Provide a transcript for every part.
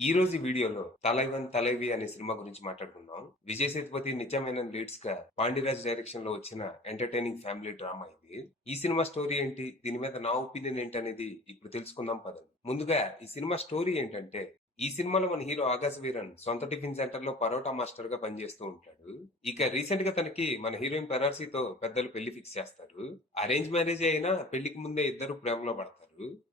ఈ రోజు ఈ వీడియోలో తలైవన్ తలైవి అనే సినిమా గురించి మాట్లాడుకుందాం. విజయ్ సేతుపతి, నిత్యమైన లీడ్స్ గా పాండిరాజ్ డైరెక్షన్ లో వచ్చిన ఎంటర్టైనింగ్ ఫ్యామిలీ డ్రామా ఇది. ఈ సినిమా స్టోరీ ఏంటి, దీని మీద నా ఒపీనియన్ ఏంటి అనేది ఇప్పుడు తెలుసుకుందాం పదండి. ముందుగా ఈ సినిమా స్టోరీ ఏంటంటే, ఈ సినిమాలో మన హీరో ఆకాశ్ వీరన్ సొంత టిఫిన్ సెంటర్ లో పరోటా మాస్టర్ గా పనిచేస్తూ ఉంటాడు. ఇక రీసెంట్ గా తనకి మన హీరోయిన్ పెరార్సీతో పెద్దలు పెళ్లి ఫిక్స్ చేస్తారు. అరేంజ్ మ్యారేజ్ అయినా పెళ్లికి ముందే ఇద్దరు ప్రేమలో పడతారు.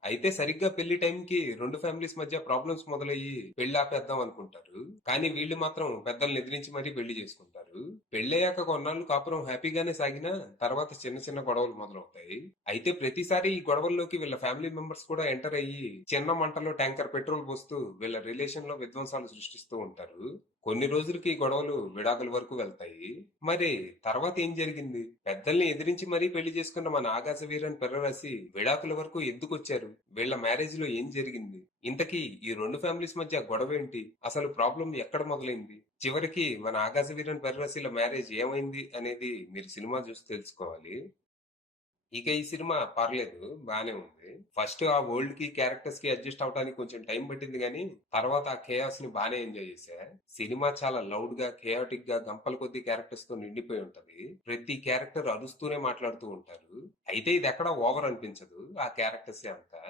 అయితే సరిగ్గా పెళ్లి టైంకి రెండు ఫ్యామిలీస్ మధ్య ప్రాబ్లమ్స్ మొదలయ్యి పెళ్లి ఆపేద్దాం అనుకుంటారు. కానీ వీళ్ళు మాత్రం పెద్దల్ని ఎదిరించి మరీ పెళ్లి చేసుకుంటారు. పెళ్ళయ్యాక కొన్నాళ్ళు కాపురం హ్యాపీగానే సాగినా తర్వాత చిన్న చిన్న గొడవలు మొదలవుతాయి. అయితే ప్రతిసారి ఈ గొడవల్లోకి వీళ్ళ ఫ్యామిలీ మెంబర్స్ కూడా ఎంటర్ అయ్యి చిన్న మంటలో ట్యాంకర్ పెట్రోల్ పోస్తూ వీళ్ళ రిలేషన్ లో విధ్వంసాలు సృష్టిస్తూ ఉంటారు. కొన్ని రోజులకి ఈ గొడవలు విడాకుల వరకు వెళ్తాయి. మరి తర్వాత ఏం జరిగింది? పెద్దల్ని ఎదిరించి మరీ పెళ్లి చేసుకున్న మన ఆకాశ వీరన్ పెర్రరాసి విడాకుల వరకు ఎందుకు వచ్చారు? వీళ్ళ మ్యారేజ్ లో ఏం జరిగింది? ఇంతకీ ఈ రెండు ఫ్యామిలీస్ మధ్య గొడవ ఏంటి? అసలు ప్రాబ్లం ఎక్కడ మొదలైంది? చివరికి మన ఆకాశ వీరన్ పెర్రరాసిల మ్యారేజ్ ఏమైంది అనేది మీరు సినిమా చూసి తెలుసుకోవాలి. ఇక ఈ సినిమా పర్లేదు, బానే ఉంది. ఫస్ట్ ఆ వరల్డ్ కి క్యారెక్టర్స్ కి అడ్జస్ట్ అవడానికి కొంచెం టైం పట్టింది గానీ తర్వాత ఆ కేయాస్ ని బానే ఎంజాయ్ చేశా. సినిమా చాలా లౌడ్ గా, కేయాటిక్ గా, గంపల కొద్ది క్యారెక్టర్స్ తో నిండిపోయి ఉంటది. ప్రతి క్యారెక్టర్ అరుస్తూనే మాట్లాడుతూ ఉంటారు. అయితే ఇది ఎక్కడ ఓవర్ అనిపించదు, ఆ క్యారెక్టర్స్ అంతా.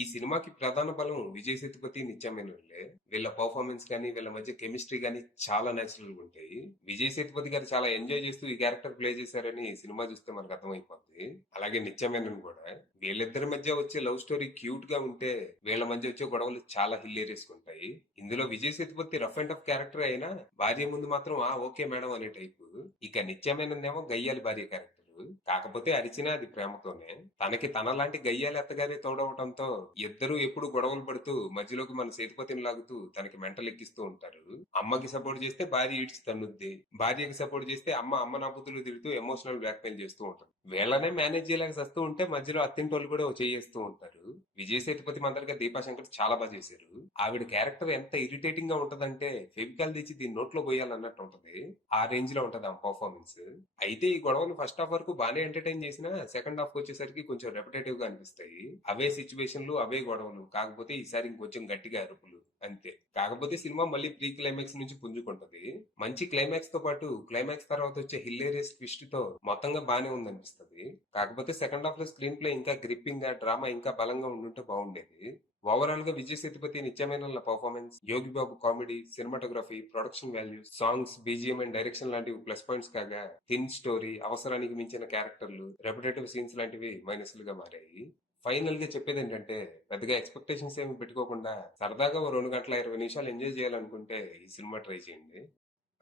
ఈ సినిమాకి ప్రధాన బలం విజయ్ సేతుపతి, నిత్య మేనన్లే. వీళ్ళ పర్ఫార్మెన్స్ కానీ వీళ్ళ మధ్య కెమిస్ట్రీ కానీ చాలా నేచురల్ గా ఉంటాయి. విజయ్ సేతుపతి గారు చాలా ఎంజాయ్ చేస్తూ ఈ క్యారెక్టర్ ప్లే చేశారని సినిమా చూస్తే మనకు అర్థమైపోద్ది. అలాగే నిత్య మేనన్ కూడా. వీళ్ళిద్దరి మధ్య వచ్చే లవ్ స్టోరీ క్యూట్ గా ఉంటే వీళ్ళ మధ్య వచ్చే గొడవలు చాలా హిల్లేరియస్ ఉంటాయి. ఇందులో Vijay Sethupathi rough and tough character అయినా భార్య ముందు మాత్రం ఓకే మేడం అనే టైపు. ఇక నిత్య మేనన్ ఏమో గయ్యాలి భార్య క్యారెక్టర్. కాకపోతే అరిచినా అది ప్రేమతోనే. తనకి తనలాంటి గయ్యాలి అత్తగారే తోడవటంతో ఇద్దరూ ఎప్పుడు గొడవలు పడుతూ మధ్యలోకి మన సేతుపతిని లాగుతూ తనకి మెంటల్ ఎక్కిస్తూ ఉంటారు. అమ్మకి సపోర్ట్ చేస్తే భార్య ఈడ్చి తన్నుద్ది, భార్యకి సపోర్ట్ చేస్తే అమ్మ నా బుద్ధులు తిడుతూ ఎమోషనల్ బ్లాక్మెయిల్ చేస్తూ ఉంటారు. వీళ్ళనే మేనేజ్ చేయలేక వస్తూ ఉంటే మధ్యలో అత్తింటోళ్ళు కూడా చేయేస్తూ ఉంటారు. విజయ్ సేతుపతి మందరిగా దీపా శంకర్ చాలా బాగా చేశారు. ఆవిడ క్యారెక్టర్ ఎంత ఇరిటేటింగ్ గా ఉంటదంటే ఫెవికాల్ తెచ్చి దీని నోట్లో పోయాలన్నట్టు ఉంటది. ఆ రేంజ్ లో ఉంటది ఆ పర్ఫార్మెన్స్. అయితే ఈ గొడవలు ఫస్ట్ హాఫ్ వరకు బాగానే ఎంటర్టైన్ చేసినా సెకండ్ హాఫ్ వచ్చేసరికి కొంచెం రెపిటేటివ్ గా అనిపిస్తాయి. అవే సిచ్యువేషన్లు, అవే గొడవలు, కాకపోతే ఈసారి ఇంకొంచెం గట్టిగా అరుపులు అంతే. కాకపోతే సినిమా మళ్ళీ ప్రీ క్లైమాక్స్ నుంచి పుంజుకుంటది. మంచి క్లైమాక్స్ తో పాటు క్లైమాక్స్ తర్వాత వచ్చే హిల్లేరియస్ ట్విస్ట్ తో మొత్తంగా బానే ఉందనిపిస్తది. కాకపోతే సెకండ్ హాఫ్ లో స్క్రీన్ ప్లే ఇంకా గ్రిప్పింగ్ గా, డ్రామా ఇంకా బలంగా ఉండుంటే బాగుండేది. ఓవరాల్ గా విజయ్ సేతుపతి, నిత్యమేనన్ల performance, Yogi Babu comedy, cinematography, production values, songs, BGM and direction లాంటివి ప్లస్ పాయింట్స్ కాగా, థిన్ స్టోరీ, అవసరానికి మించిన క్యారెక్టర్లు, రెపిటేటివ్ సీన్స్ లాంటివి మైనస్లుగా మారాయి. ఫైనల్ గా చెప్పేది ఏంటంటే, పెద్దగా ఎక్స్పెక్టేషన్స్ ఏమి పెట్టుకోకుండా సరదాగా ఓ 2 గంటల 20 నిమిషాలు ఎంజాయ్ చేయాలనుకుంటే ఈ సినిమా ట్రై చేయండి.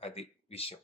అది విషయం.